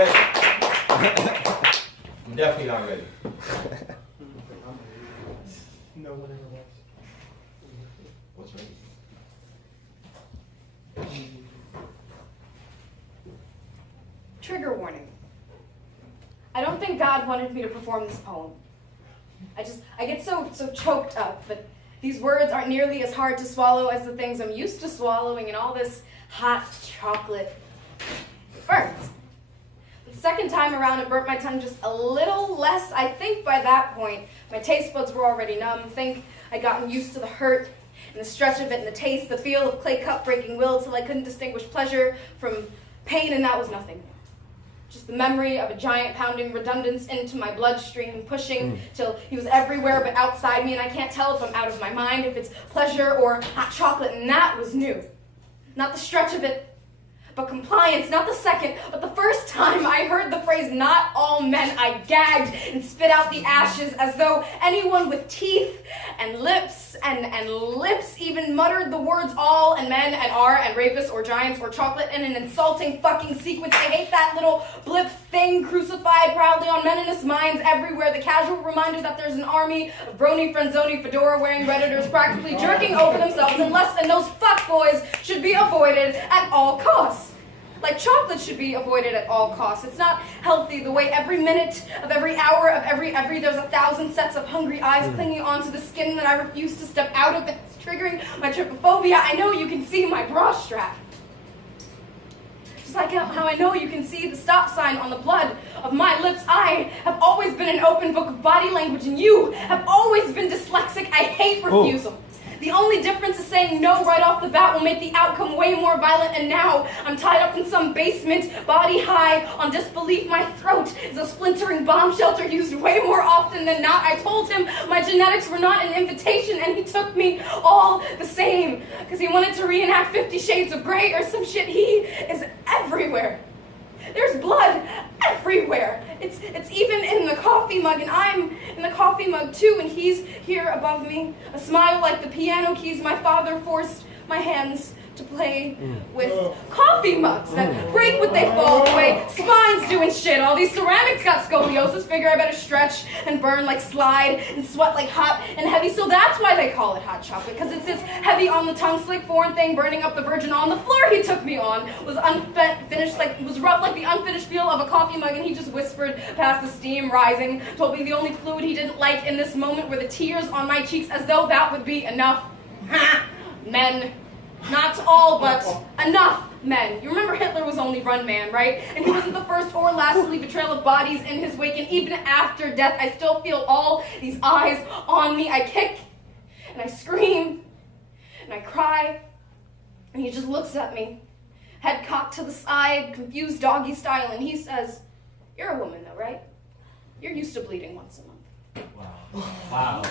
ready. I'm definitely not ready. No one ever was. What's ready? Trigger warning. I don't think God wanted me to perform this poem. I get so choked up, but these words aren't nearly as hard to swallow as the things I'm used to swallowing, and all this hot chocolate, it burns. The second time around, it burnt my tongue just a little less. I think by that point, my taste buds were already numb. I think I'd gotten used to the hurt and the stretch of it and the taste, the feel of clay cup breaking will till I couldn't distinguish pleasure from pain, and that was nothing. Just the memory of a giant pounding redundance into my bloodstream, pushing till he was everywhere but outside me, and I can't tell if I'm out of my mind, if it's pleasure or hot chocolate, and that was new. Not the stretch of it, but compliance, not the second, but the first time I heard the phrase, not all men, I gagged and spit out the ashes as though anyone with teeth and lips even muttered the words all and men and are and rapists or giants or chocolate in an insulting fucking sequence. I hate that little blip thing crucified proudly on meninist minds everywhere. The casual reminder that there's an army of brony, frenzoni, fedora wearing redditors practically jerking over themselves in less than those fuckboys should be avoided at all costs. Like chocolate should be avoided at all costs. It's not healthy the way every minute of every hour of every there's 1,000 sets of hungry eyes clinging onto the skin that I refuse to step out of. It's triggering my trypophobia. I know you can see my bra strap. Just like how I know you can see the stop sign on the blood of my lips. I have always been an open book of body language, and you have always been dyslexic. I hate refusal. The only difference is saying no right off the bat will make the outcome way more violent, and now I'm tied up in some basement, body high on disbelief. My throat is a splintering bomb shelter used way more often than not. I told him my genetics were not an invitation, and he took me all the same, because he wanted to reenact 50 Shades of Grey or some shit. He is everywhere. There's blood everywhere. It's even in the coffee mug, and I'm in the coffee mug too, and he's here above me. A smile like the piano keys my father forced my hands to play with. Coffee mugs that break when they fall away. Spines doing shit. All these ceramics got scoliosis. Figure I better stretch and burn like slide and sweat like hot and heavy. So that's why they call it hot chocolate, because it's this heavy on the tongue, slick foreign thing burning up the virgin on the floor he took me on. Was unfinished, was rough like the unfinished feel of a coffee mug, and he just whispered past the steam rising. Told me the only fluid he didn't like in this moment were the tears on my cheeks, as though that would be enough. Men. Not all, but enough men. You remember Hitler was only one man, right? And he wasn't the first or last to leave a trail of bodies in his wake, and even after death, I still feel all these eyes on me. I kick, and I scream, and I cry, and he just looks at me, head cocked to the side, confused doggy style, and he says, "You're a woman though, right? You're used to bleeding once a month." Wow.